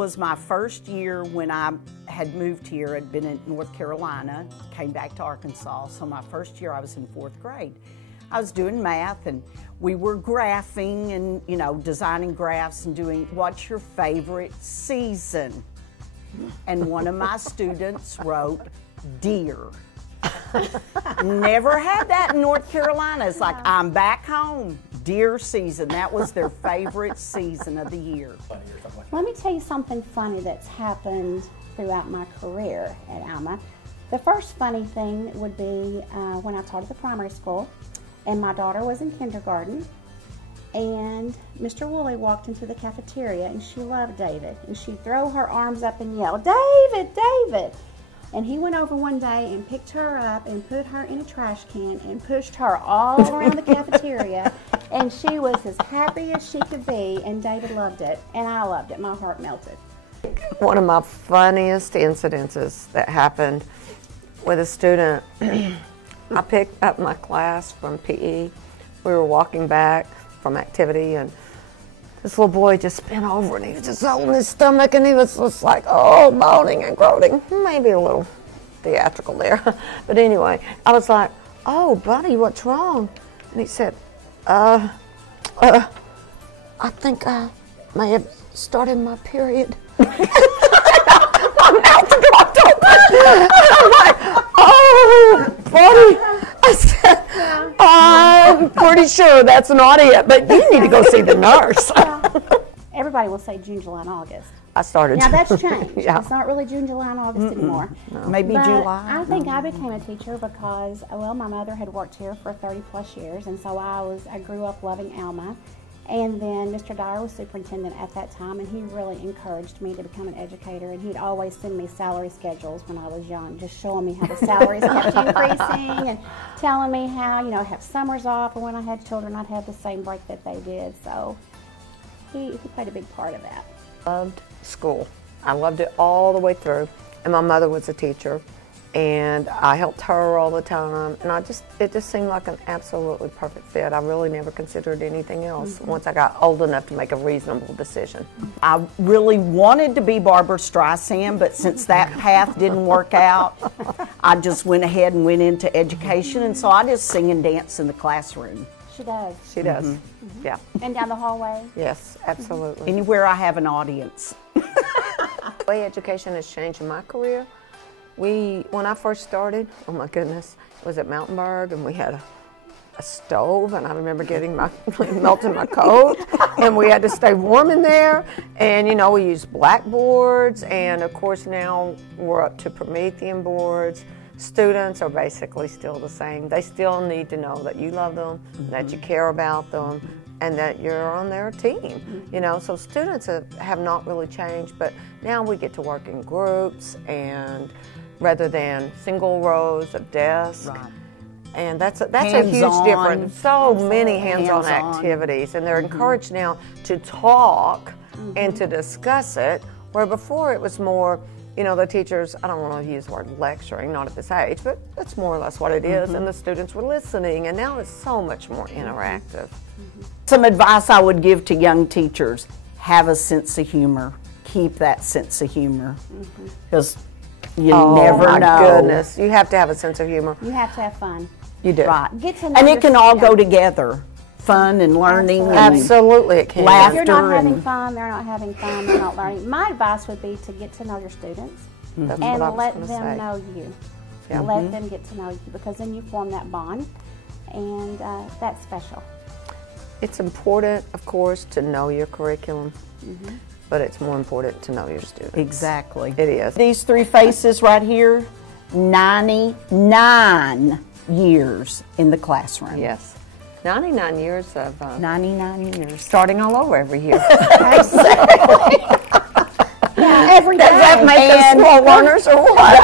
was my first year when I had moved here. I'd been in North Carolina, came back to Arkansas. So my first year I was in 4th grade. I was doing math and we were graphing and, you know, designing graphs and doing what's your favorite season? And one of my students wrote deer. Never had that in North Carolina. It's like, I'm back home. Deer season. That was their favorite season of the year. Let me tell you something funny that's happened throughout my career at Alma. The first funny thing would be when I taught at the primary school, and my daughter was in kindergarten, and Mr. Woolley walked into the cafeteria, and she loved David, and she'd throw her arms up and yell, "David, David!" And he went over one day and picked her up and put her in a trash can and pushed her all around the cafeteria, and she was as happy as she could be, and David loved it, and I loved it. My heart melted. One of my funniest incidences that happened with a student, I picked up my class from PE. We were walking back from activity, and this little boy just bent over and he was just holding his stomach, and he was just like, oh, moaning and groaning. Maybe a little theatrical there. But anyway, I was like, oh, buddy, what's wrong? And he said, I think I may have started my period. My mouth dropped open. I'm like, oh, buddy. I said, I'm pretty sure that's not it, but you need to go see the nurse. Everybody will say June, July, and August. I started. Now that's changed. Yeah. It's not really June, July, and August anymore. No. Maybe But July. I think I became a teacher because, well, my mother had worked here for 30 plus years, and so I grew up loving Alma. And then Mr. Dyer was superintendent at that time, and he really encouraged me to become an educator, and he'd always send me salary schedules when I was young, just showing me how the salaries kept increasing and telling me how, you know, have summers off, and when I had children, I'd have the same break that they did. So he played a big part of that. Loved school. I loved it all the way through, and my mother was a teacher, and I helped her all the time, and it just seemed like an absolutely perfect fit. I really never considered anything else once I got old enough to make a reasonable decision. I really wanted to be Barbara Streisand, but since that path didn't work out, I just went ahead and went into education, and so I just sing and dance in the classroom. She does. She does. Yeah. And down the hallway. Yes, absolutely. Anywhere I have an audience. The way education has changed in my career, when I first started, oh my goodness, it was at Mountainburg, and we had a stove, and I remember melting my coat, and we had to stay warm in there, and you know, we used blackboards, and of course now we're up to Promethean boards. Students are basically still the same. They still need to know that you love them, that you care about them, and that you're on their team. You know, so students have not really changed, but now we get to work in groups, and rather than single rows of desks. Right. And that's a huge difference. So many hands-on Hands-on. activities, and they're encouraged now to talk and to discuss it, where before it was more, you know, the teachers, I don't want to use the word lecturing, not at this age, but that's more or less what it is, and the students were listening, and now it's so much more interactive. Some advice I would give to young teachers: have a sense of humor. Keep that sense of humor, because you never know. Oh my goodness, you have to have a sense of humor. You have to have fun. You do. Right. Get to know And it can all go yourself. together. Fun and learning. Absolutely, it can. Laughter. If you're not having and- fun, they're not having fun, they're not learning. My advice would be to get to know your students That's and what I was let gonna them say. know you. Yeah. Let them get to know you, because then you form that bond, and that's special. It's important, of course, to know your curriculum, but it's more important to know your students. Exactly. It is. These three faces right here, 99 years in the classroom. Yes. 99 years of 99 years. starting all over every year. Every day. Does that make us slow learners or what?